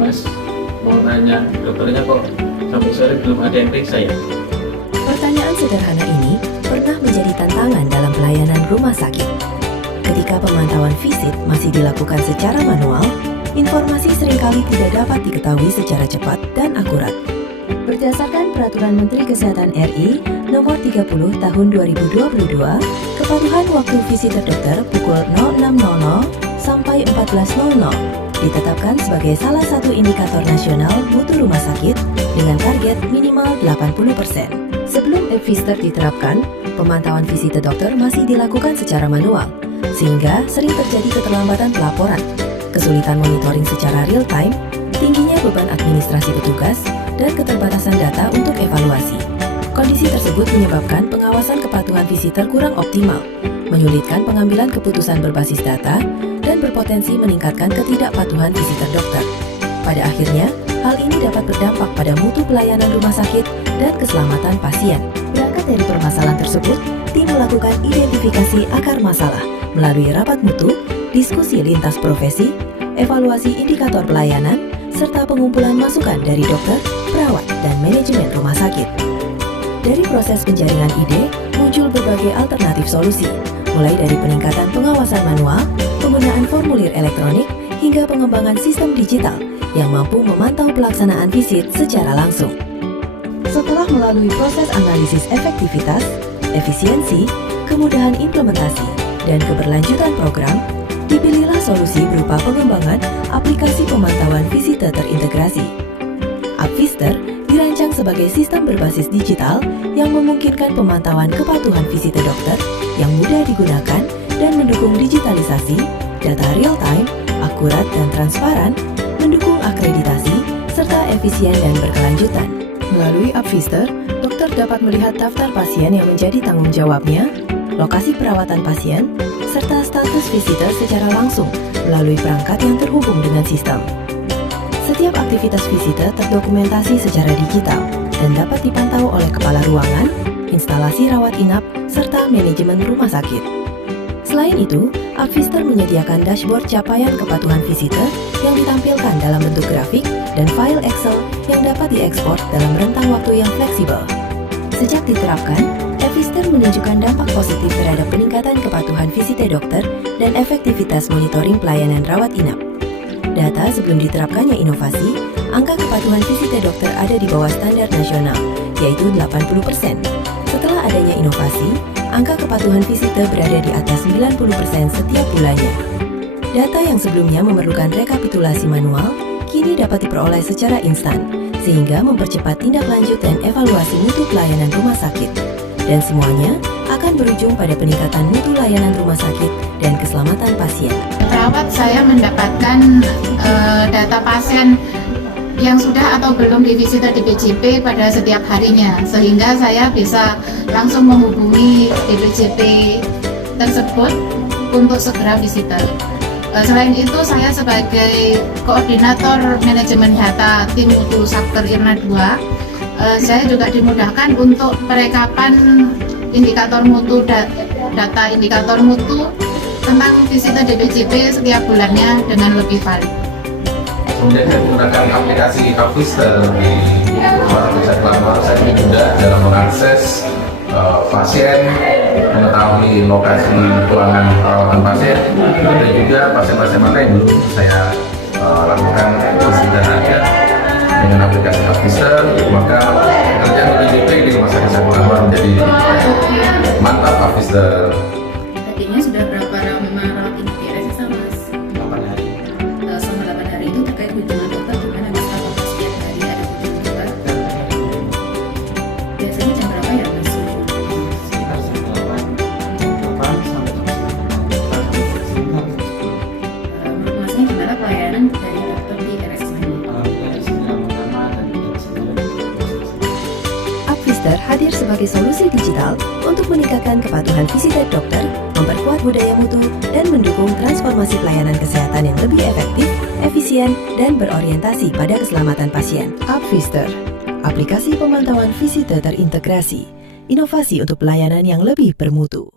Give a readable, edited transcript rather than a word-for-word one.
Mas, mau nanya, dokternya kok sampai sore belum ada yang periksa ya? Pertanyaan sederhana ini pernah menjadi tantangan dalam pelayanan rumah sakit. Ketika pemantauan visit masih dilakukan secara manual, informasi seringkali tidak dapat diketahui secara cepat dan akurat. Berdasarkan Peraturan Menteri Kesehatan RI Nomor 30 Tahun 2022, kepatuhan waktu visitor dokter pukul 06.00 sampai 14.00 ditetapkan sebagai salah satu indikator nasional mutu rumah sakit dengan target minimal 80%. Sebelum app Pfister diterapkan, pemantauan visitor dokter masih dilakukan secara manual, sehingga sering terjadi keterlambatan pelaporan, kesulitan monitoring secara real-time, tingginya beban administrasi petugas, dan keterbatasan data untuk evaluasi. Kondisi tersebut menyebabkan pengawasan kepatuhan visitor kurang optimal, menyulitkan pengambilan keputusan berbasis data, dan berpotensi meningkatkan ketidakpatuhan visitor dokter. Pada akhirnya, hal ini dapat berdampak pada mutu pelayanan rumah sakit dan keselamatan pasien. Berangkat dari permasalahan tersebut, tim melakukan identifikasi akar masalah melalui rapat mutu, diskusi lintas profesi, evaluasi indikator pelayanan, serta pengumpulan masukan dari dokter, perawat, dan manajemen rumah sakit. Dari proses penjaringan ide, muncul berbagai alternatif solusi, mulai dari peningkatan pengawasan manual, penggunaan formulir elektronik, hingga pengembangan sistem digital yang mampu memantau pelaksanaan visit secara langsung. Setelah melalui proses analisis efektivitas, efisiensi, kemudahan implementasi, dan keberlanjutan program, dipilihlah solusi berupa pengembangan aplikasi pemantauan visitor terintegrasi. App Pfister dirancang sebagai sistem berbasis digital yang memungkinkan pemantauan kepatuhan visitor dokter yang mudah digunakan dan mendukung digitalisasi, data real-time, akurat dan transparan, mendukung akreditasi, serta efisien dan berkelanjutan. Melalui App Pfister, dokter dapat melihat daftar pasien yang menjadi tanggung jawabnya, lokasi perawatan pasien, serta status visitor secara langsung melalui perangkat yang terhubung dengan sistem. Setiap aktivitas visitor terdokumentasi secara digital dan dapat dipantau oleh kepala ruangan, instalasi rawat inap, serta manajemen rumah sakit. Selain itu, App Pfister menyediakan dashboard capaian kepatuhan visitor yang ditampilkan dalam bentuk grafik dan file Excel yang dapat diekspor dalam rentang waktu yang fleksibel. Sejak diterapkan, App Pfister menunjukkan dampak positif terhadap peningkatan kepatuhan visitor dokter dan efektivitas monitoring pelayanan rawat inap. Data sebelum diterapkannya inovasi, angka kepatuhan visitor dokter ada di bawah standar nasional, yaitu 80%. Setelah adanya inovasi, angka kepatuhan visitor berada di atas 90% setiap bulannya. Data yang sebelumnya memerlukan rekapitulasi manual, kini dapat diperoleh secara instan, sehingga mempercepat tindak lanjut dan evaluasi mutu pelayanan rumah sakit. Dan semuanya akan berujung pada peningkatan mutu layanan rumah sakit dan keselamatan pasien. Perawat saya mendapatkan data pasien yang sudah atau belum di visitor di DPJP pada setiap harinya, sehingga saya bisa langsung menghubungi DPJP tersebut untuk segera visitor. Selain itu, saya sebagai koordinator manajemen data tim mutu Satker Irna 2, saya juga dimudahkan untuk perekapan indikator mutu data indikator mutu tentang visitor DPJP setiap bulannya dengan lebih valid. Kemudian saya menggunakan aplikasi App Pfister di rumah sakit Lamar. Saya lebih mudah dalam mengakses pasien, mengetahui lokasi ruangan perawatan pasien, dan juga pasien-pasien mana yang belum saya lakukan visitornya. Dengan aplikasi App Pfister, maka pekerjaan DPJP di rumah sakit Lamar menjadi mantap. App Pfister. Tadinya sudah berapa lama rawat inap di RSSA, Mas? 8 hari. Selama 8 hari itu terkait kunjungan dokter gimana, Mas? Apakah setiap hari ada kunjungan dokter? Biasanya jam berapa ya, Mas? Sekitar jam 8 sampai jam 9. Menurut Masnya gimana pelayanan dari dokter di RSSA ini? App Pfister hadir sebagai solusi digital untuk meningkatkan kepatuhan visitor dokter, memperkuat budaya mutu, dan mendukung transformasi pelayanan kesehatan yang lebih efektif, efisien, dan berorientasi pada keselamatan pasien. App Pfister, aplikasi pemantauan visitor terintegrasi, inovasi untuk pelayanan yang lebih bermutu.